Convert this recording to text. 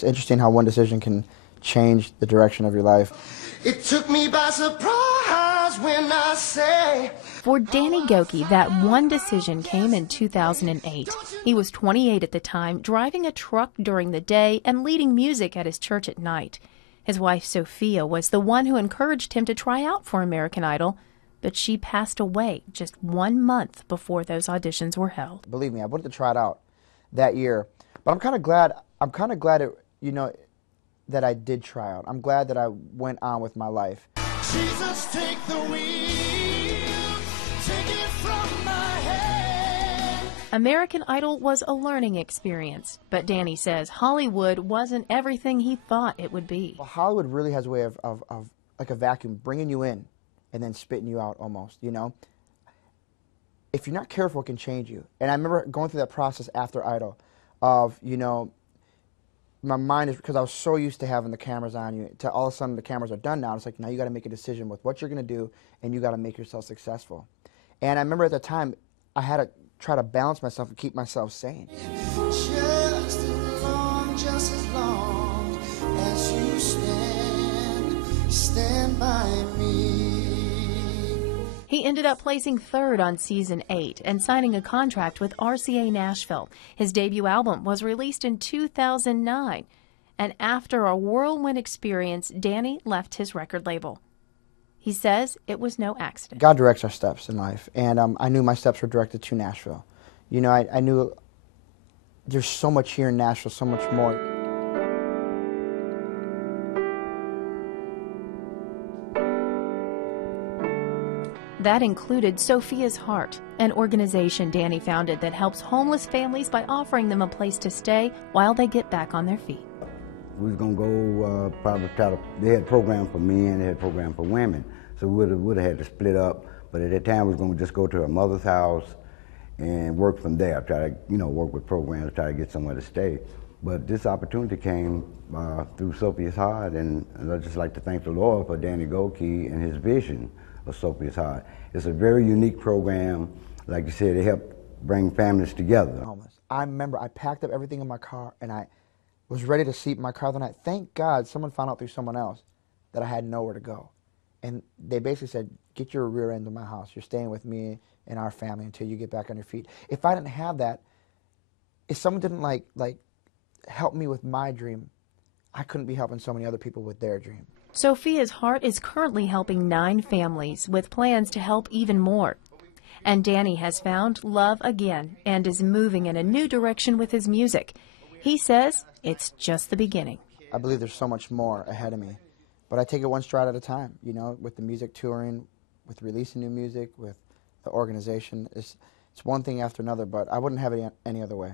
It's interesting how one decision can change the direction of your life. It took me by surprise when I say. For Danny Gokey, that one decision came in 2008. He was 28 at the time, driving a truck during the day and leading music at his church at night. His wife, Sophia, was the one who encouraged him to try out for American Idol, but she passed away just 1 month before those auditions were held. Believe me, I wanted to try it out that year, but I'm kind of glad it, that I did try out. I'm glad that I went on with my life. Jesus, take the wheel, take it from my hand. American Idol was a learning experience, but Danny says Hollywood wasn't everything he thought it would be. Well, Hollywood really has a way of like a vacuum, bringing you in and then spitting you out almost, If you're not careful, it can change you. And I remember going through that process after Idol of, my mind is, because I was so used to having the cameras on you, to all of a sudden the cameras are done now. It's like, now you got to make a decision with what you're going to do, and you got to make yourself successful. And I remember at the time, I had to try to balance myself and keep myself sane. Just as long as you stand by me. He ended up placing third on season 8 and signing a contract with RCA Nashville. His debut album was released in 2009. And after a whirlwind experience, Danny left his record label. He says it was no accident. God directs our steps in life, and I knew my steps were directed to Nashville. I knew there's so much here in Nashville, so much more. That included Sophia's Heart, an organization Danny founded that helps homeless families by offering them a place to stay while they get back on their feet. We was going to go probably try to, they had programs for men, they had programs for women, so we would have had to split up, but at that time we was going to just go to her mother's house and work from there, try to, work with programs, try to get somewhere to stay. But this opportunity came through Sophia's Heart, and I'd just like to thank the Lord for Danny Gokey and his vision of Sophia's Heart. It's a very unique program. Like you said, it helped bring families together. I remember I packed up everything in my car and I was ready to sleep in my car the night. Thank God someone found out through someone else that I had nowhere to go. And they basically said, get your rear end of my house. You're staying with me and our family until you get back on your feet. If I didn't have that, if someone didn't like help me with my dream, I couldn't be helping so many other people with their dream. Sophia's Heart is currently helping 9 families with plans to help even more. And Danny has found love again and is moving in a new direction with his music. He says it's just the beginning. I believe there's so much more ahead of me, but I take it one stride at a time, with the music touring, with releasing new music, with the organization. It's one thing after another, but I wouldn't have it any other way.